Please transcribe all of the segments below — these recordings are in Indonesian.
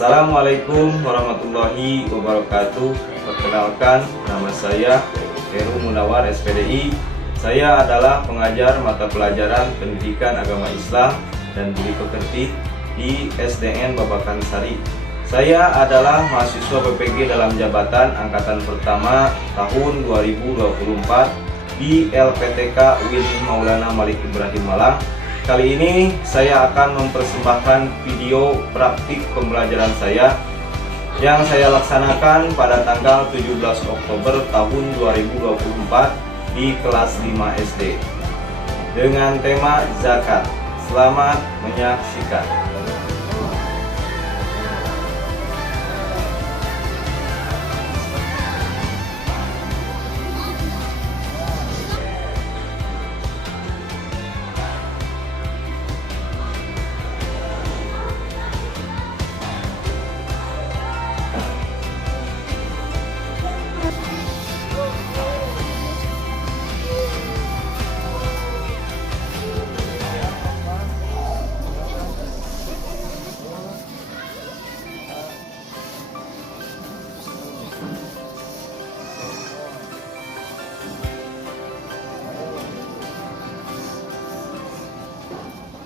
Assalamualaikum warahmatullahi wabarakatuh. Perkenalkan, nama saya Heru Munawar SPDI. Saya adalah pengajar mata pelajaran Pendidikan Agama Islam dan Budi Pekerti di SDN Babakan Sari. Saya adalah mahasiswa PPG dalam jabatan angkatan pertama tahun 2024 di LPTK UIN Maulana Malik Ibrahim Malang. Kali ini saya akan mempersembahkan video praktik pembelajaran saya yang saya laksanakan pada tanggal 17 Oktober tahun 2024 di kelas 5 SD dengan tema zakat. Selamat menyaksikan.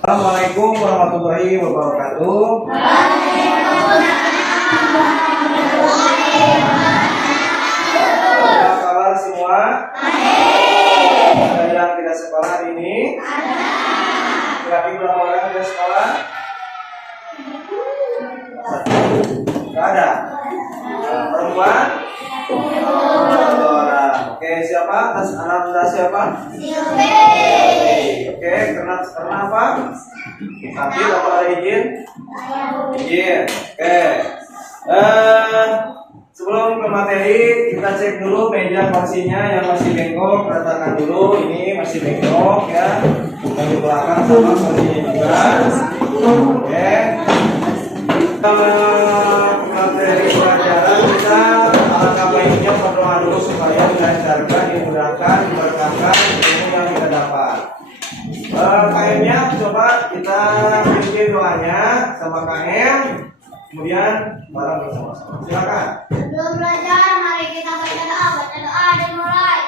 Assalamualaikum warahmatullahi wabarakatuh. Apa kabar semua? Ada yang tidak sekolah hari ini? Berarti berapa orang tidak sekolah? Tidak ada. Perempuan? Satu orang. Oke, siapa? Anak siapa? Oke, karena apa? Sakit atau ada izin? Izin. Oke. Sebelum ke materi, kita cek dulu meja kursinya yang masih bengkok. Ratakan dulu, ini masih bengkok ya. Yang di belakang sama kursinya juga. Oke. Materi pelajaran kita alangkah baiknya berdoa dulu supaya dilancarkan, dimudahkan, diberkahkan ilmu yang kita dapat. KM-nya coba kita bikin doanya sama KM, kemudian bareng bersama-sama. Silakan. Sebelum belajar, mari kita baca doa. Baca doa dimulai.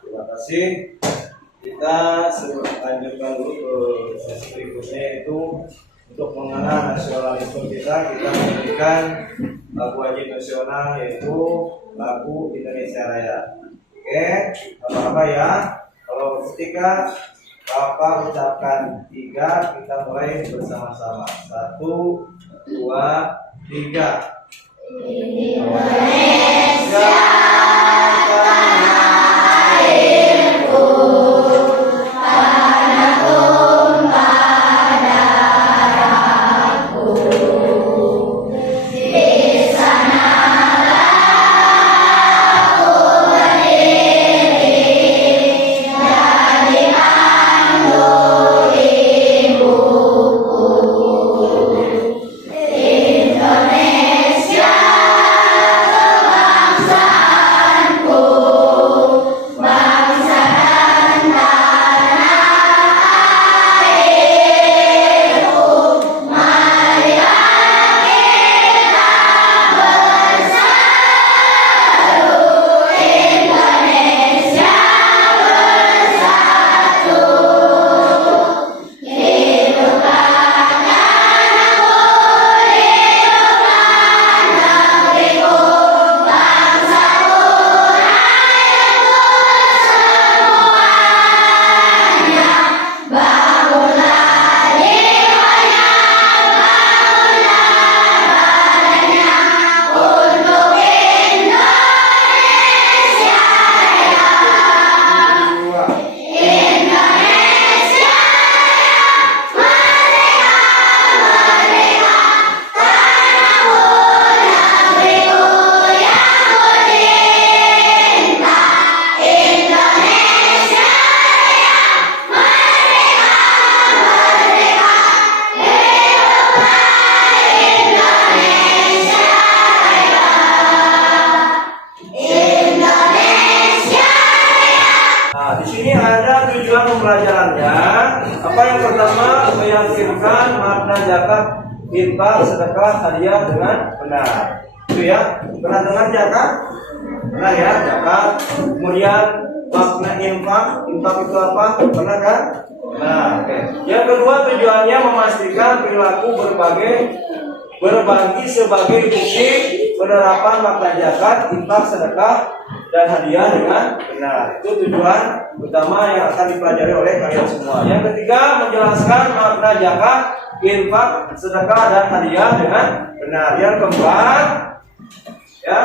Terima kasih. Kita lanjutkan dulu ke sesi berikutnya, yaitu untuk mengenal nasionalisme kita memberikan lagu wajib nasional, yaitu lagu Indonesia Raya. Oke, apa-apa ya? Kalau ketika Bapak ucapkan 3, kita mulai bersama-sama. 1, 2, 3. Indonesia Apa yang pertama? Meyakinkan makna zakat, infak, sedekah, hadiah dengan benar. Itu ya. Pernah dengar zakat? Pernah ya, zakat. Kemudian makna infak itu apa? Pernah kan? Nah, oke. Yang kedua tujuannya memastikan perilaku berbagi sebagai bukti penerapan makna zakat, infak, sedekah, dan hadiah dengan benar. Itu tujuan utama yang akan dipelajari oleh kalian semua. Yang ketiga, menjelaskan makna zakat, infak, sedekah, dan hadiah dengan benar. Yang keempat, ya,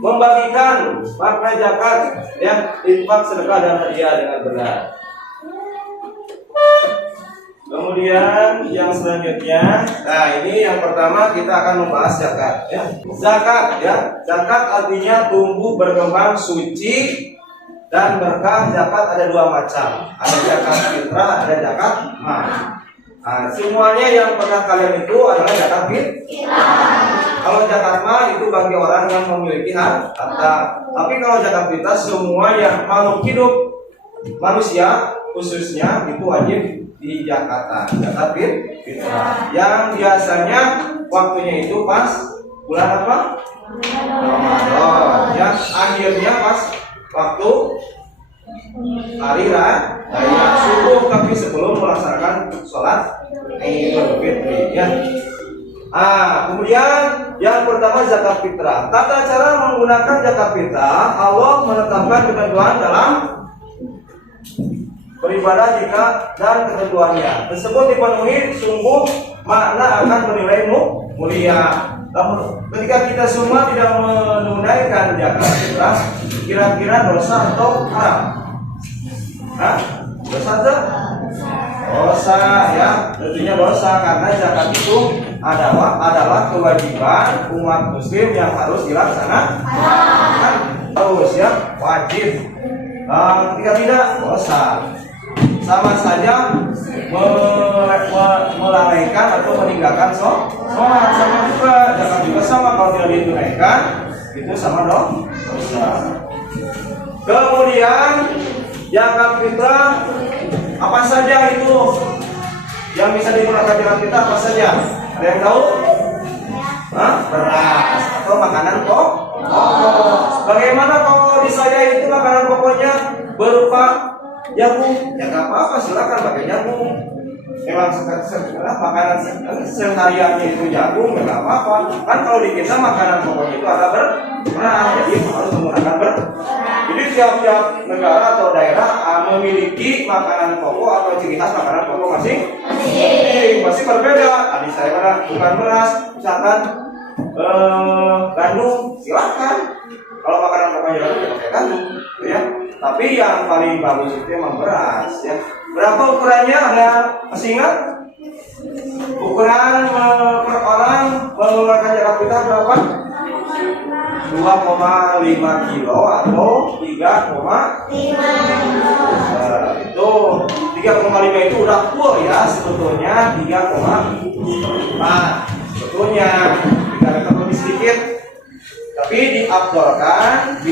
membagikan makna zakat, ya, infak, sedekah, dan hadiah dengan benar. Kemudian yang selanjutnya, nah ini yang pertama kita akan membahas zakat, ya. Zakat, ya, zakat artinya tumbuh berkembang suci dan berkah. Zakat ada dua macam, ada zakat fitrah, ada zakat mal. Nah, semuanya yang pernah kalian itu adalah zakat fitrah. Kalau zakat mal itu bagi orang yang memiliki harta. Tapi kalau zakat fitrah semua yang makhluk hidup, manusia khususnya itu wajib di Jakarta, zakat fitrah. Yang biasanya waktunya itu pas bulan apa? Ramadan. Ya, akhirnya pas waktu hari raya subuh, tapi sebelum melaksanakan sholat Idul Fitri. Ya. Kemudian yang pertama zakat fitrah. Tata cara menggunakan zakat fitrah, Allah menetapkan ketentuan dalam beribadah jika dan ketentuannya tersebut dipenuhi, sungguh makna akan bernilai mulia. Namun ketika kita semua tidak menunaikan zakat fitrah, kira-kira dosa atau haram? Dosa atau? Dosa, ya, tentunya dosa, karena zakat itu adalah kewajiban umat muslim yang harus dilaksanakan. Harus, ya, wajib. Ketika tidak, dosa. Sama saja melalaikan atau meninggalkan sholat, sama juga zakat juga sama, kalau tidak ditunaikan itu sama dosa. Kemudian zakat fitrah apa saja itu yang bisa digunakan zakat fitrah, apa saja? Ada yang tahu? Beras atau makanan pokok. Bagaimana kalau di saya itu makanan pokoknya berupa jagung? Ya nggak apa-apa, silakan pakai jagung. Memang makanan sehariannya itu jagung, nggak apa-apa. Kan kalau di kita makanan pokoknya itu ada beras, jadi harus menggunakan beras. Jadi tiap-tiap negara atau daerah memiliki makanan pokok atau ciri khas makanan pokok masih berbeda. Tadi saya mana bukan beras, misalkan gandum, silakan. Kalau makanan pokoknya gandum, ya pakai gandum, ya. Tapi yang paling bagus itu memang beras, ya. Berapa ukurannya? Ada masih ingat? Ukuran per orang mengeluarkan zakat fitrah berapa? 2,5 kilo atau 3,5 itu 3,5 itu udah full, ya, sebetulnya 3,4 sebetulnya kita lebih sedikit, tapi dikualkan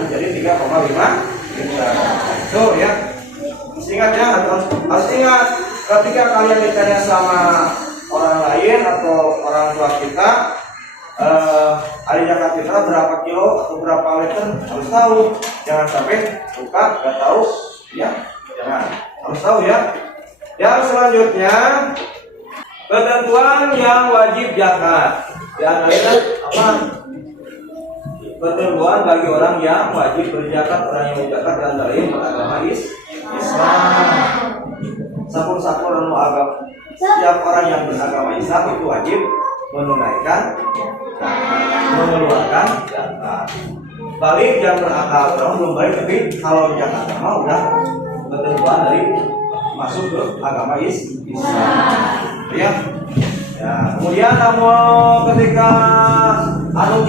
menjadi 3,5 itu, ya. Ingat, ya, harus ingat ketika kalian ditanya sama orang lain atau orang tua kita, hari zakat fitrah berapa kilo atau berapa liter, harus tahu. Jangan sampai buka nggak tahu, ya, jangan, harus tahu, ya. Yang selanjutnya, ketentuan yang wajib zakat. Yang lainnya apa? Ketentuan bagi orang yang wajib berzakat. Orang yang wajib zakat dan lain beragama Islam. Sapur-sapur anu agama. Setiap orang yang beragama Islam itu wajib menunaikan mengeluarkan zakat. Balik yang berakal, orang belum balik, tapi kalau zakat mah udah ketentuan dari masuk ke agama Islam, ya. Ya, kemudian ketika anu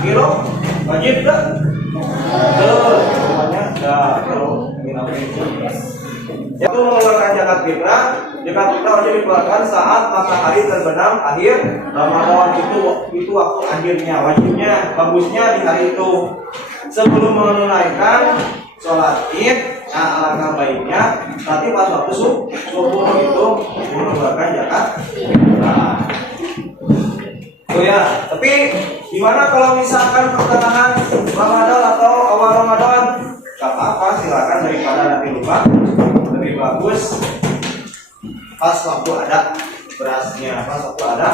kilo wajib enggak? Namanya kalau itu mengeluarkan zakat fitrah. Zakat fitrah wajib dikeluarkan saat matahari terbenam akhir Ramadan. Itu waktu akhirnya, wajibnya, bagusnya di hari itu. Sebelum menunaikan sholat id, nah alangkah baiknya nanti pas waktu subuh itu mengeluarkan zakat. Nah, oh ya, tapi gimana kalau misalkan pertengahan Ramadan atau awal Ramadan? Gak apa-apa, silakan, daripada nanti lupa. Lebih bagus pas waktu ada berasnya, pas waktu ada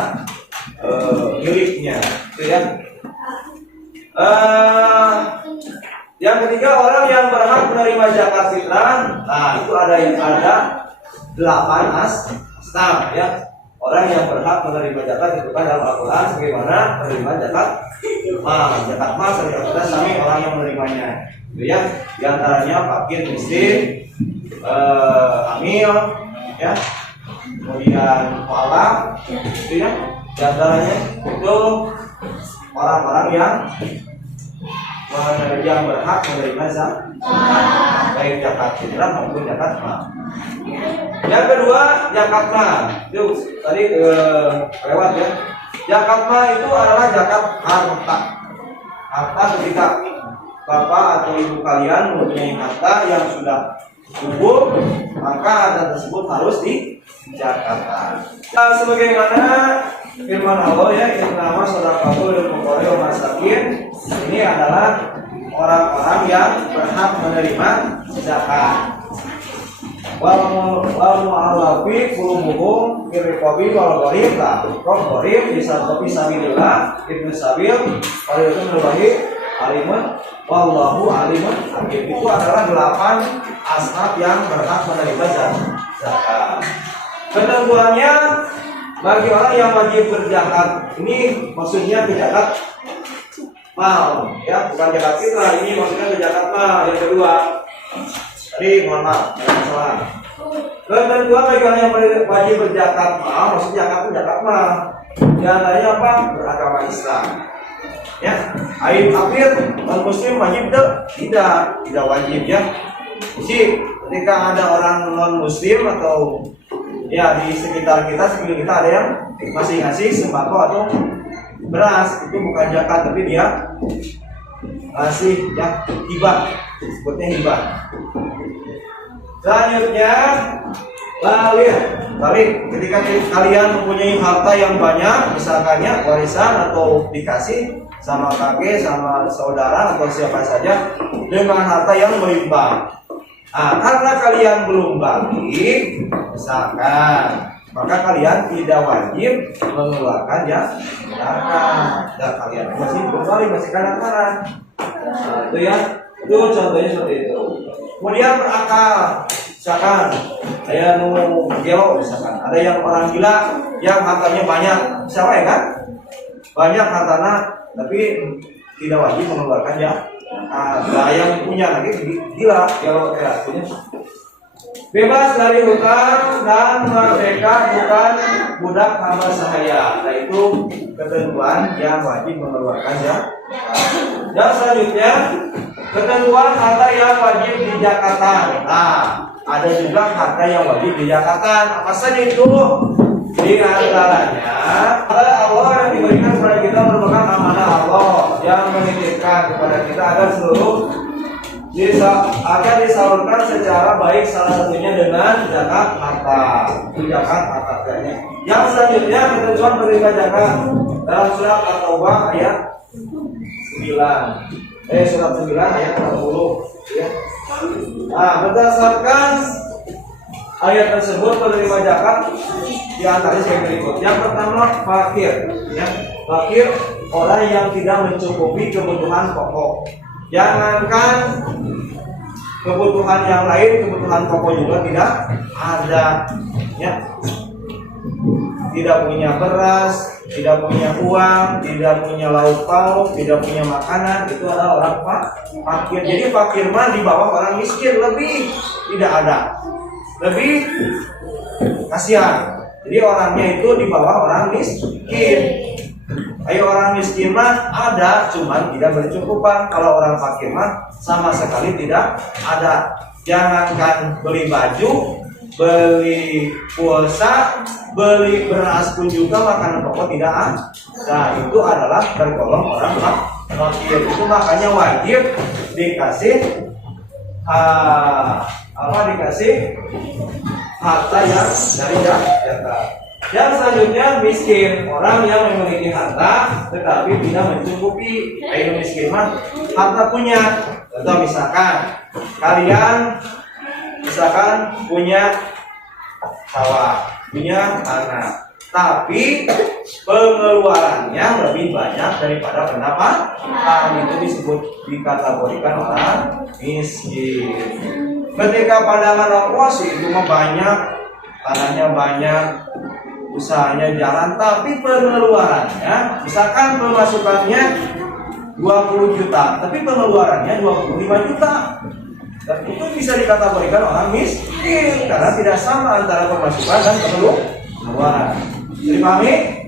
miliknya, gitu ya. Yang ketiga, orang yang berhak menerima zakat fitrah. Nah, itu ada 8 asnaf ya. Orang yang berhak menerima zakat itu kan dalam Al-Quran sebagaimana menerima zakat mal. Zakat mal sebenarnya sami orang yang menerimanya, gitu ya. Di antaranya fakir, miskin, amil, ya, kemudian mualaf, gitu ya. Di antaranya itu orang-orang yang berhak menerima zakat, baik zakat fitrah maupun zakat mal. Yang kedua, zakat mal. Itu tadi lewat ya. Zakat mal itu adalah zakat harta. Harta ketika bapak atau ibu kalian mempunyai harta yang sudah cukup, maka harta tersebut harus dizakatkan. Sebagaimana firman Allah ya, innama shadaqatul lil fuqara wal masakin. Ini adalah orang-orang yang berhak menerima zakat. Wal mu'allafi qulubuhum fil riqabi wal gharib la gharib bisa kopi sabilillah ibnu sabil kalau itu merupakan alimun wallahu alimun hakim. Itu adalah 8 asnaf yang berhak menerima zakat. Ketentuannya bagi orang yang wajib berzakat, ini maksudnya zakat mal ya, bukan zakat fitrah. Ini maksudnya zakat mal. Yang kedua tadi mohon maaf, salah. Ketentuan bagi orang yang wajib berzakat mal, maksudnya zakat mal. Di antaranya apa? Beragama Islam. Ya, aib kafir non muslim wajib tidak wajib ya. Jadi ketika ada orang non muslim atau ya di sekitar kita, sekeliling kita ada yang masih ngasih sembako atau beras, itu bukan zakat tapi dia ngasih ya hibah, disebutnya hibah. Selanjutnya balik ketika kalian mempunyai harta yang banyak, misalkannya warisan atau dikasih sama kakek, sama saudara atau siapa saja dengan harta yang melimpah. Nah, karena kalian belum balik, misalkan, maka kalian tidak wajib mengeluarkan zakat. Dan kalian masih belum balik, masih kanan-kanan. Nah, itu ya, itu contohnya seperti itu. Kemudian berakal, misalkan saya mau gelo, misalkan ada yang orang gila yang hartanya banyak, siapa ya kan? Banyak hartanya, tapi tidak wajib mengeluarkan zakat. Nah, yang punya lagi gila, kalau punya bebas dari hutang dan merdeka bukan budak hamba sahaya. Nah, itu ketentuan yang wajib mengeluarkan zakat. Dan selanjutnya ketentuan harta yang wajib dizakatkan. Nah, ada juga harta yang wajib dizakatkan. Apa saja itu? Di antaranya Allah yang diberikan kepada kita merupakan amanah Allah yang menitipkan kepada kita agar agar disalurkan secara baik, salah satunya dengan zakat harta. Itu zakat hartanya. Yang selanjutnya ketentuan menerima zakat dalam surat At-Taubah ayat 9. Surat 9 ayat 60 ya. Nah, berdasarkan ayat tersebut menerima zakat di antaranya yang berikut. Yang pertama fakir ya. Fakir orang yang tidak mencukupi kebutuhan pokok. Jangankan kebutuhan yang lain, kebutuhan pokok juga tidak ada ya. Tidak punya beras, tidak punya uang, tidak punya lauk pauk, tidak punya makanan, itu adalah orang fakir. Jadi fakir mah di bawah orang miskin, lebih tidak ada, lebih kasihan. Jadi orangnya itu di bawah orang miskin. Ayo orang miskin mah ada, cuman tidak bercukupan. Kalau orang fakir mah sama sekali tidak ada. Jangankan beli baju, beli pulsa, beli beras pun juga makanan pokok tidak ada. Nah, itu adalah tergolong orang fakir. Itu makanya wajib dikasih dikasih harta yang dari zakat. Yang selanjutnya miskin, orang yang memiliki harta tetapi tidak mencukupi. Itu miskin mah harta punya. Contoh misalkan kalian punya sawah, punya tanah, tapi pengeluarannya lebih banyak daripada pendapatan, itu disebut dikategorikan orang miskin. Ketika pandangan orang wah sih itu mah banyak, tanahnya banyak, usahanya jalan, tapi pengeluarannya misalkan pemasukannya 20 juta, tapi pengeluarannya 25 juta. Dan itu bisa dikategorikan orang miskin karena tidak sama antara pemasukan dan pengeluaran. Dipahami?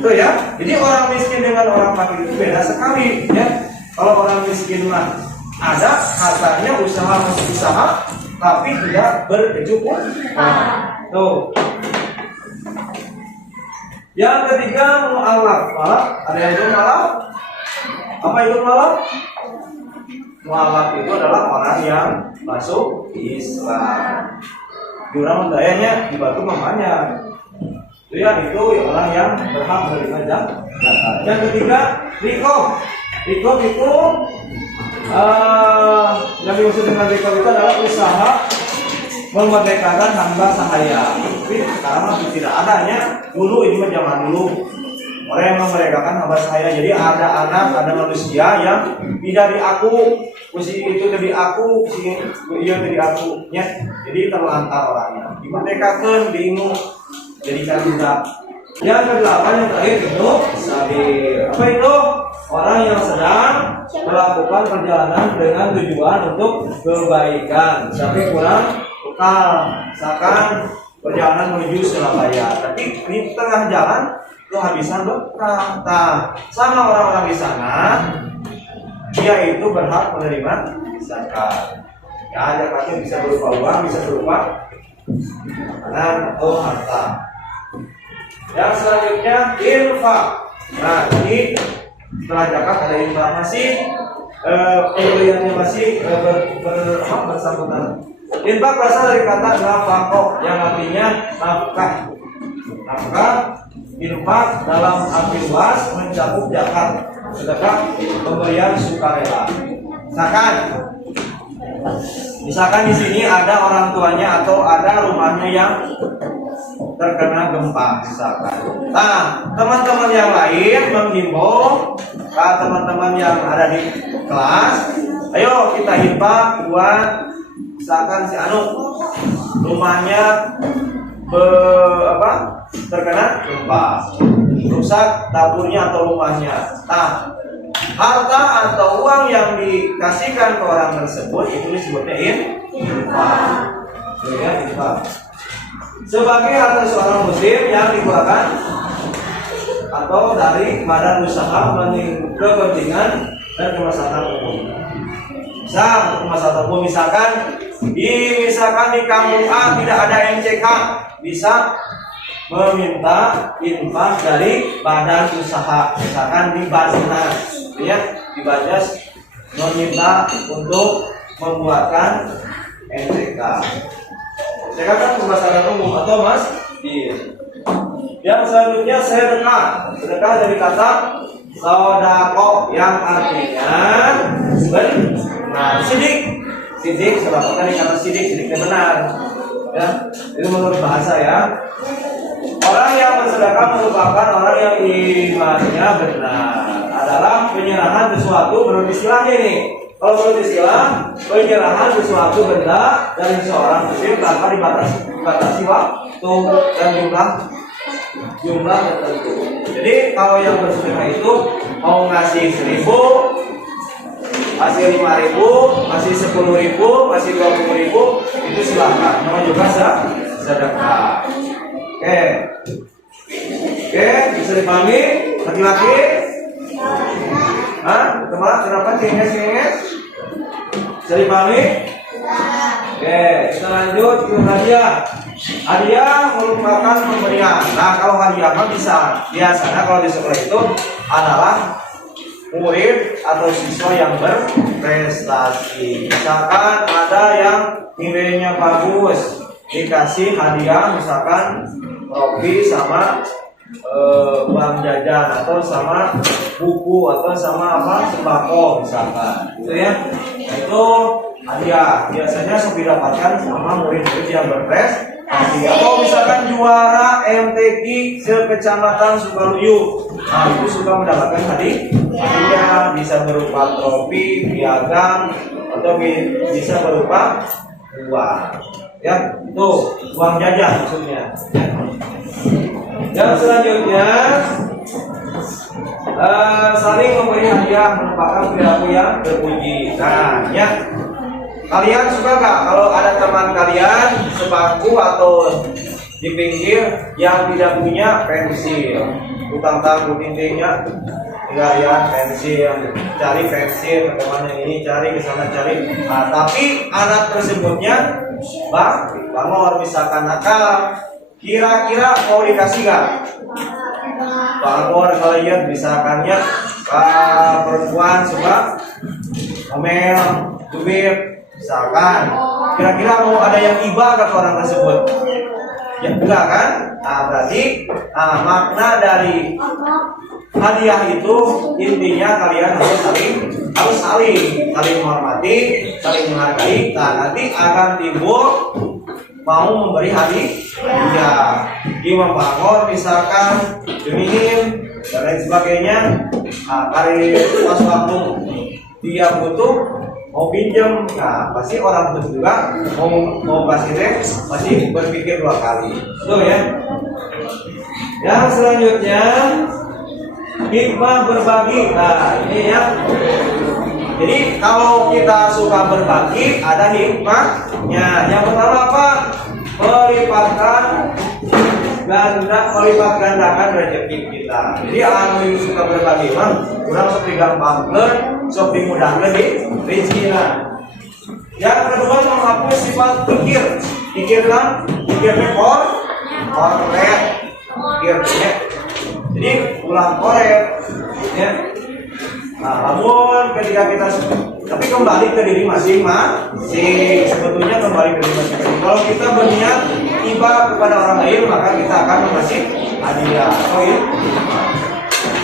Itu ya. Jadi orang miskin dengan orang fakir itu beda sekali ya. Kalau orang miskin mah ada hartanya, usaha masih usaha, tapi tidak berkecukupan. Tuh. Yang ketiga mu'alaf. Ada yang itu mu'alaf? Apa itu mu'alaf? Mu'alaf itu adalah orang yang masuk Islam. Jurang dayanya di batu mamanya. Itu ya, itu orang yang berhak menerima zakat. Yang ketiga rikob. Rikob itu yang dimaksud dengan rikob itu adalah usaha memerdekakan hamba sahaya. Tapi sekarang masih tidak adanya. Dulu ini zaman dulu orang yang memerdekakan hamba sahaya. Jadi ada anak, ada manusia yang tidak diaku, si itu tidak diaku, si iya tidak diakunya. Jadi terlantar orangnya. Dimerdekakan, diingu, jadikan budak. Yang kedelapan yang terakhir itu sabir. Apa itu? Orang yang sedang melakukan perjalanan dengan tujuan untuk kebaikan, tapi kurang bekal. Misalkan perjalanan menuju Surabaya, tapi di tengah jalan kehabisan bekal. Nah, sama orang-orang di sana, dia itu berhak menerima zakat. Ya, zakatnya bisa berupa uang, bisa berupa makanan atau harta. Yang selanjutnya infak. Nah, ini setelah zakat ada infak, masih pembeliannya masih bersangkutan. Infak berasal dari kata nafkah yang artinya nafkah. Nafkah infak dalam arti luas mencakup zakat, sedekah, pemberian sukarela. Misalkan di sini ada orang tuanya atau ada rumahnya yang terkena gempa misalkan. Nah, teman-teman yang lain menghimbau ke teman-teman yang ada di kelas, ayo kita infak buat misalkan si Anu rumahnya terkena gempa, rusak dapurnya atau rumahnya. Nah, harta atau uang yang dikasihkan ke orang tersebut itu disebutnya infak. Ya, infak. Sebagai harta seorang muslim yang dikeluarkan atau dari badan usaha kepentingan dan kemaslahatan umum. Misal kemaslahatan umum, misalkan di kampung A tidak ada MCK, bisa meminta infak dari badan usaha, misalkan di Basnas, ya, di Basnas meminta untuk membuatkan MCK. MCK kan kemaslahatan umum atau masjid. Yang selanjutnya sedekah. Sedekah dari kata sodako yang artinya benar. Sidik sebabnya dari kata sidiknya benar. Ya, itu menurut bahasa ya. Orang yang bersedekah merupakan orang yang imannya benar. Adalah penyerahan sesuatu menurut istilahnya ini. Kalau menurut istilah, penyerahan sesuatu benda dari seorang muslim tanpa dibatasi waktu dan jumlah tertentu. Jadi kalau yang bersedekah itu mau ngasih 1.000, kasih 5.000, kasih 10.000, kasih 20.000, itu silakan. Nama juga sedekah. Oke, bisa dipahami laki-laki? Hah? Kenapa cenges? Bisa dipahami? Oke, kita lanjut ke hadiah. Hadiah merupakan pemberian. Nah, kalau hadiah mah bisa. Biasanya kalau di sekolah itu adalah murid atau siswa yang berprestasi. Misalkan ada yang nilainya bagus, dikasih hadiah misalkan trofi sama uang jajan atau sama buku atau sama sembako misalkan, gitu ya. Itu hadiah biasanya sudah didapatkan sama murid-murid yang berprestasi. Atau misalkan juara MTQ sekecamatan Sukaluyu, nah itu suka mendapatkan hadiah, bisa berupa trofi, piagam, atau bisa berupa uang, ya itu uang jajan maksudnya. Yang selanjutnya saling memberi hadiah merupakan perilaku yang terpuji. Nah, ya. Kalian suka nggak kalau ada teman kalian sebangku atau di pinggir yang tidak punya pensil, utang tanggung tintingnya enggak ya, pensil, cari pensil, teman yang ini cari ke sana cari. Nah, tapi anak tersebutnya bangor misalkan nakal, kira-kira mau dikasih nggak? Bangor kalian misalkannya perempuan suka omel, duit. Misalkan, kira-kira mau ada yang iba ke orang tersebut? Ya enggak kan? Nah berarti makna dari hadiah itu intinya kalian harus saling menghormati, saling menghargai. Nah nanti akan timbul mau memberi hadiah, membangun misalkan dingin dan lain sebagainya. Nah, kali pas waktu dia butuh mau pinjam, nah pasti orang itu juga mau kasih teh pasti berpikir 2 kali, betul ya. Yang selanjutnya hikmah berbagi. Nah ini ya. Jadi kalau kita suka berbagi ada hikmahnya. Yang pertama apa? Melipat gandakan rezeki kita. Jadi anu yang suka berbagi mah kurang sok digampangkeun, sok dimudahkeun di rezekinya. Yang kedua menghapus sifat pikirnya koret, pikirnya. Jadi ulang koret ya. Nah, namun ketika kita tapi kembali ke diri masing-masing, sebetulnya kembali ke diri masing-masing. Kalau kita berniat iba kepada orang lain, maka kita akan mengasih hadiah. Oh iya.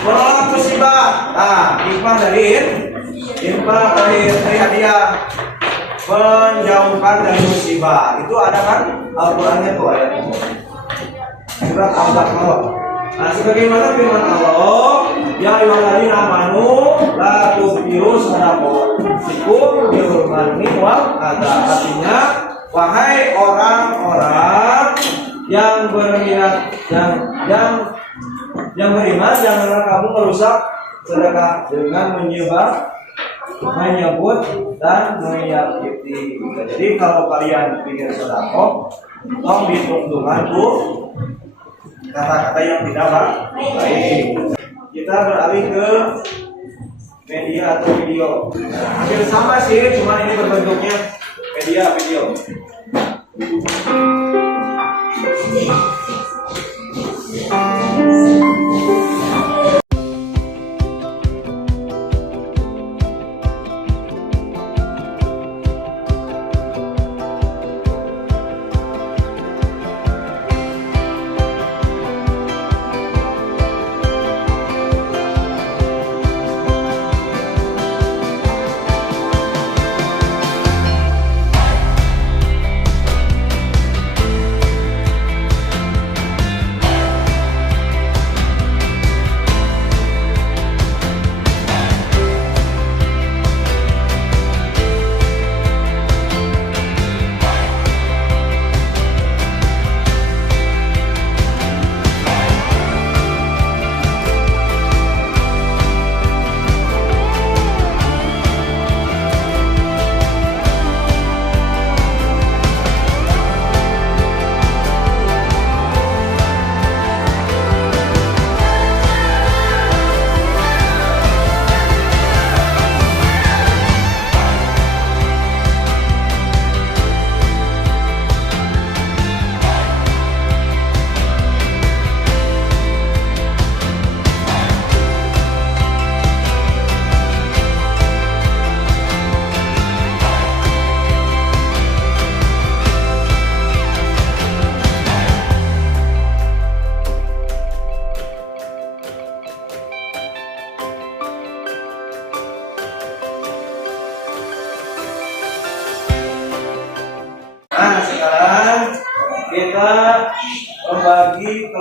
Menolak musibah. Nah, hikmah dari hadiah, menjauhkan dari musibah. Itu ada kan Al-Qur'annya tuh ayatnya. Surat Al-Baqarah. Nah, sebagaimana firman Allah, ya ayyuhalladzina amanu la tubtilu shadaqatikum bil manni wal adha. Artinya, wahai orang-orang yang berminat yang beriman, janganlah kamu merusak sedekah dengan menyebut dan menyakiti. Jadi kalau kalian bikin sedekah, tolong dihitung-hitungan tuh kata-kata yang tidak baik. Kita beralih ke media atau video. Nah, hampir sama sih, cuma ini berbentuknya media video.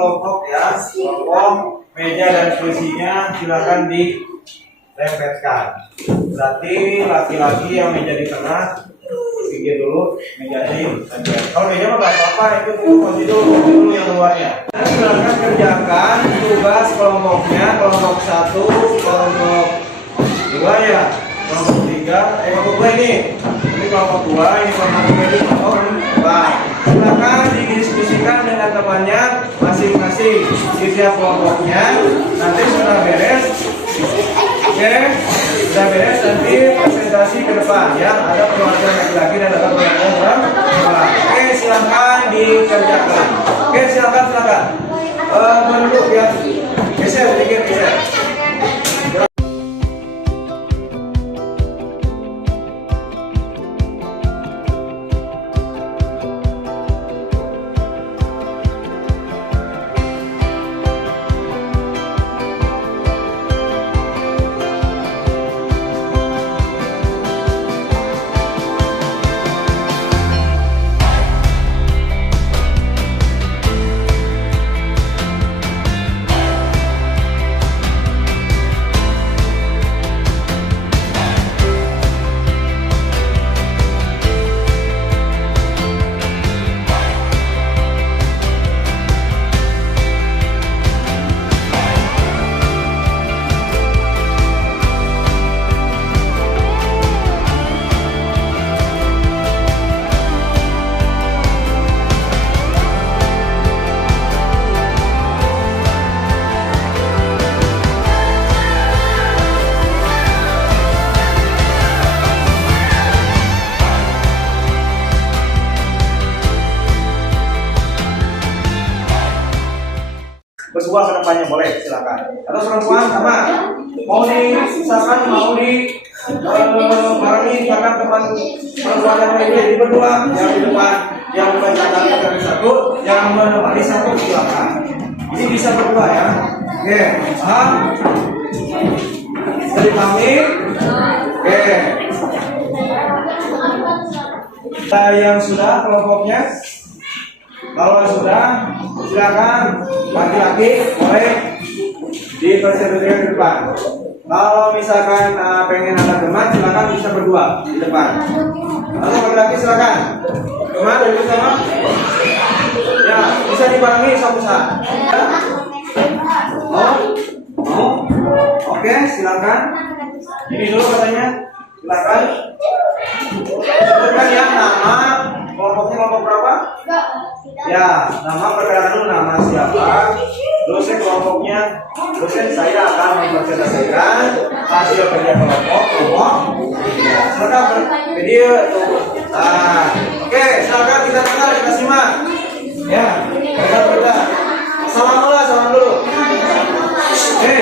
kelompok ya, kelompok meja dan kursinya silakan direpetkan. Berarti laki-laki yang meja di tengah pinggir dulu, meja ini. Kalau meja mah nggak apa-apa, itu kunci dulu yang luarnya. Dan silakan kerjakan tugas kelompoknya, kelompok 1, kelompok 2 ya, kelompok 3, kelompok 2 ini. Ini kelompok 2, ini kelompok 3, ini kelompok 4. Silakan didiskusikan dengan temannya masing-masing di tiap kelompoknya. Nanti sudah beres, oke, sudah beres nanti presentasi ke depan ya. Ada perwakilan laki-laki dan ada perwakilan perempuan. Oke, silakan dikerjakan. Oke, silakan. Menurut ya, geser sedikit geser. Berdua ke depannya boleh, silakan. Atau perempuan sama, mau misalkan mau barengi misalkan teman perempuan yang lainnya, jadi berdua yang di depan, yang membacakan dari satu, yang menemani satu, silakan. Ini bisa berdua ya. Oke, paham? Jadi kami, oke. Yang sudah kelompoknya. Kalau sudah, silakan laki-laki boleh dipersiapkan di depan. Kalau misalkan pengen ada teman, silakan bisa berdua di depan. Atau laki-laki silakan. Teman duduk sama. Ya, bisa dibarengi satu saat. Ya? Mau? Oke, silakan. Ini dulu katanya. Silakan. Sebutkan ya nama. Kelompoknya kelompok berapa? Ya, nama perkenalkan dulu nama siapa, dosen kelompoknya, dosen saya akan mempresentasikan hasil kerja kelompok. Silakan video. Oke, silakan kita dengar, kita simak. Ya, kita. Salam dulu. Hei.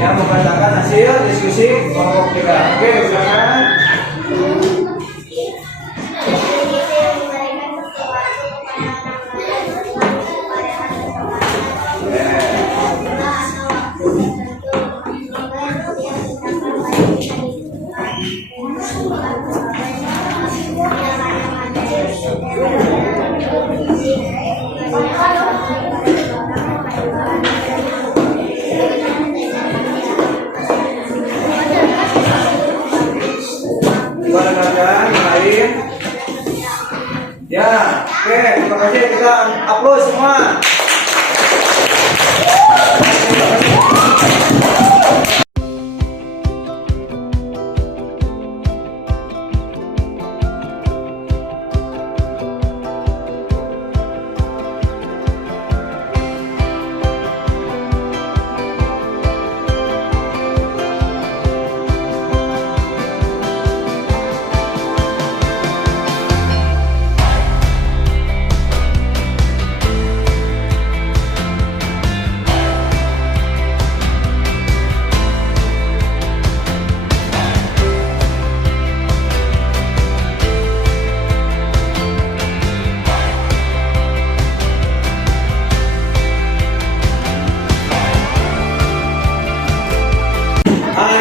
Yang membacakan hasil diskusi kelompok 3. Oke, silakan. Ya, oke, terima kasih, kita upload semua.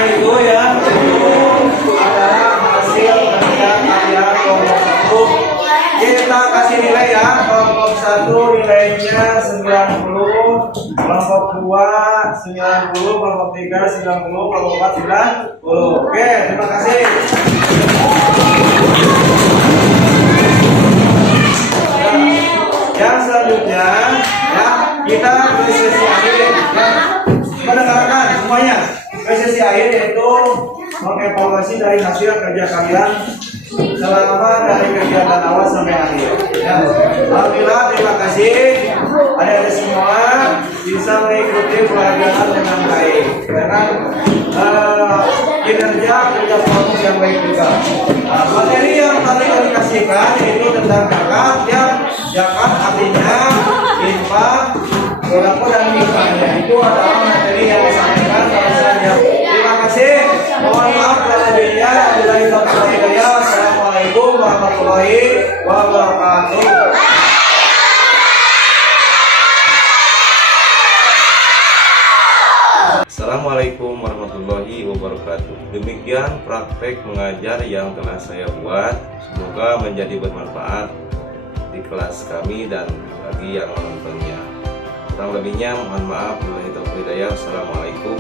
itu ya, itu adalah hasil kerja kalian kelompok 1. Kita kasih nilai ya. Kelompok 1 nilainya 90, kelompok 2 90, kelompok 3 90, kelompok 4 90. Oke, terima kasih. Yang selanjutnya ya, kita ke sesi akhir ya. Mendengarkan semuanya. Ke sesi akhir yaitu mengevaluasi dari hasil kerja kalian selama dari kegiatan awal sampai akhir. Ya. Alhamdulillah, terima kasih. Adik-adik semua bisa mengikuti pelajaran dengan baik dengan kinerja kerja kelompok yang baik juga. Materi yang tadi kami kasihkan yaitu tentang zakat, ya. Zakat artinya infak, sodako dan misalnya itu adalah materi yang disampaikan pada saya. Terima kasih. Mohon maaf kalau lebihnya. Wassalamualaikum warahmatullahi wabarakatuh. Assalamualaikum warahmatullahi wabarakatuh. Demikian praktek mengajar yang telah saya buat. Semoga menjadi bermanfaat di kelas kami dan bagi yang menontonnya. Kurang lebihnya mohon maaf. Wabillahi taufiq hidayah. Assalamualaikum